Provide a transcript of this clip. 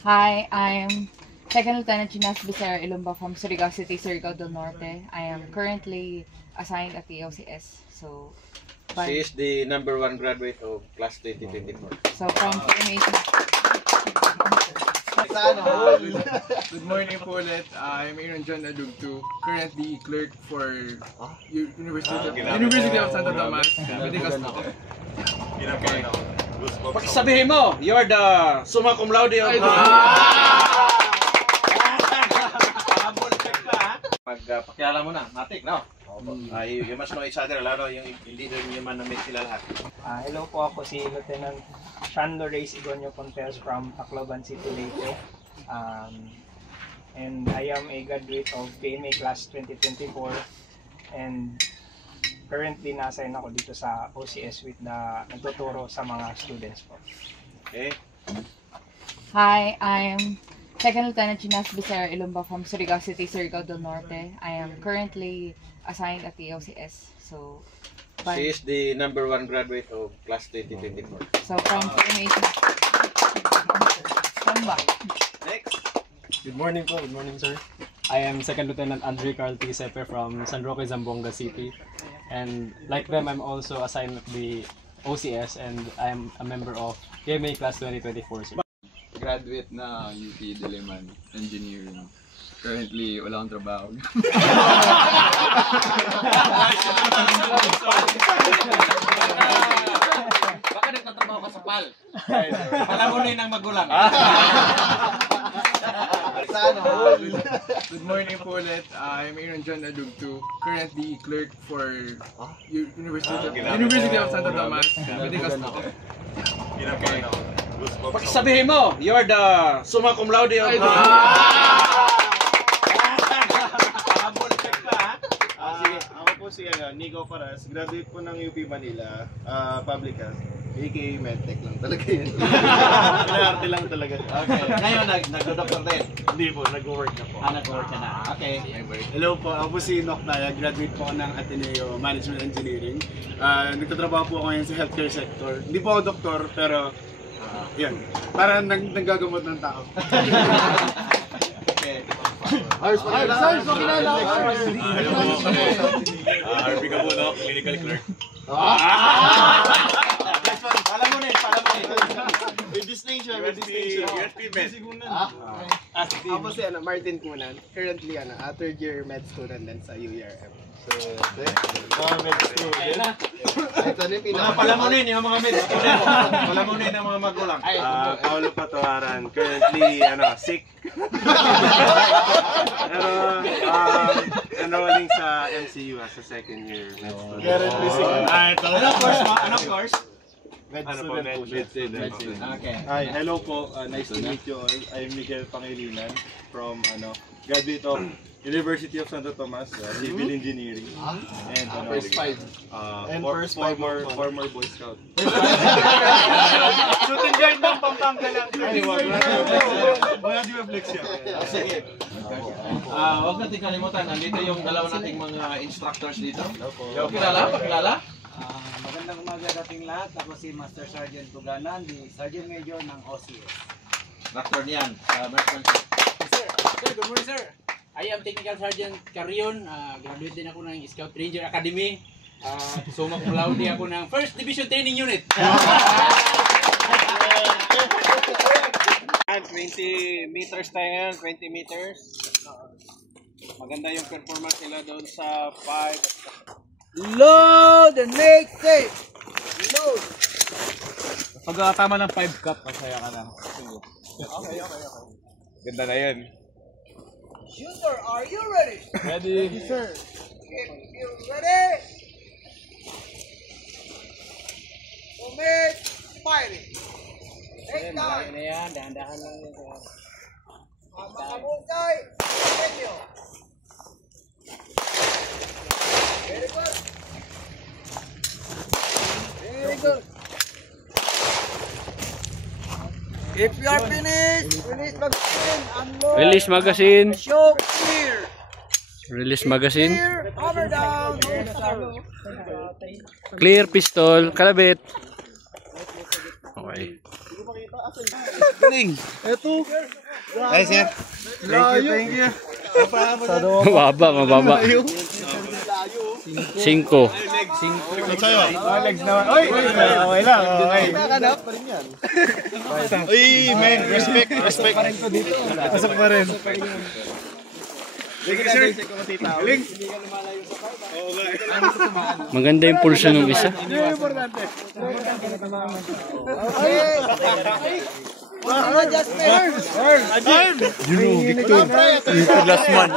Hi, I'm Second Lieutenant Chinas Becerra Ilumba from Surigao City, Surigao del Norte. I am currently assigned at the OCS. She is the #1 graduate of class 2024. So from PMH. Good morning po ulit. I'm Aaron John Adugtu, currently clerk for University of Santo Tomas Medical School. Sabihin mo, you're the summa cum laude of Pagpakilala mo na, matik, no? You must know each other, lalo yung leader niyo man na-meet sila lahat. Hello po, ako si Lieutenant Sean Loreis Igonio Pontes from Tacloban City, Leyte. And I am a graduate of PMA Class 2024 and currently na-assign ako dito sa OCS with nagtuturo sa mga students po. Okay. Hi, I'm Second Lieutenant Chinas Becerra Ilumba from Surigao City, Surigao del Norte. I am currently assigned at the OCS. She is the #1 graduate of class 2024. So from PMH. Next. Good morning po. Good morning, sir. I am Second Lieutenant Andre Carl T. Sepe from San Roque, Zamboanga City. And like them, I'm also assigned at the OCS and I'm a member of PMA Class 2024, sir. Graduate na UP Diliman Engineering. Currently, wala akong trabaho. Baka nagtatrabaho ka sa PAL. Palamunin ng magulang. Good morning po ulit. I'm Aaron John Adugtu, currently clerk for University of Santo Tomas Medical School. Sabihin mo, you're the summa cum laude of Ako po si Nico Paras, graduate po ng UP Manila, Public Health, aka Medtech lang talaga yun. Pinarte lang talaga. Okay. Ngayon, nag-doctor din. Hindi po, nag-work na po. Nag-work ka na. Okay. Hello po, ako po si Nok Naya, graduate po ako ng Ateneo Management Engineering. Nagtatrabaho po ako ngayon sa healthcare sector. Hindi po ako doktor, pero yan, parang nanggagamot ng tao. Okay. Ars, pakilala! RP Kabuno, clinical clerk. Palamunin. With distinction. USP Med. Ako po si Martin Kunan, currently third year med student din sa UERM. So, mga med student. Ito na yung Mga palamunin yung mga med. Palamunin ang mga magulang. Paulo Patawaran, currently sick. Pero enrolling sa MCU as a second year med student. Currently sick. Anong course? Med student. Okay. Hi, hello po. Nice to meet you all. I'm Miguel Pangilinan from graduate of University of Santo Tomas, Civil Engineering. And First five. Former Boy Scout. Shooting guard ng Pampanga lang. Wala di ba flex yan? Sige. Huwag natin kalimutan, nandito yung dalawa nating mga instructors dito. Pakilala? Magandang umaga dating lahat. Ako si Master Sergeant Buganan, the Sergeant Major ng OCS. Dr. Nian, Sir, good morning sir. I am Technical Sergeant Carrion. Graduate din ako ng Scout Ranger Academy. Summa cum laude ako ng 1st Division Training Unit. 20 meters tayo ngayon, 20 meters. Maganda yung performance nila doon sa 5. Load and make safe! Load! Pag tama ng 5 cup, masaya ka na. Okay. Ganda na yun. Shooter, are you ready? Ready? Yes, sir. If you're ready, commit firing. Take time. Dahan-dahan lang yun. Mga bullseye, continue. Very good. Very good. If you are finished, release magazine, unload. Release magazine. Show clear. Release magazine. Clear, hammer down. Clear pistol. Kalabit. Okay. Ay, sir. Thank you. Mababa. 5. Legs naman. Oy! Okay lang, okay. Uy, men, respect. Pasok pa rin. Sige, sir. Galing. Maganda yung pulso ng isa. Importante. Victor. Last man.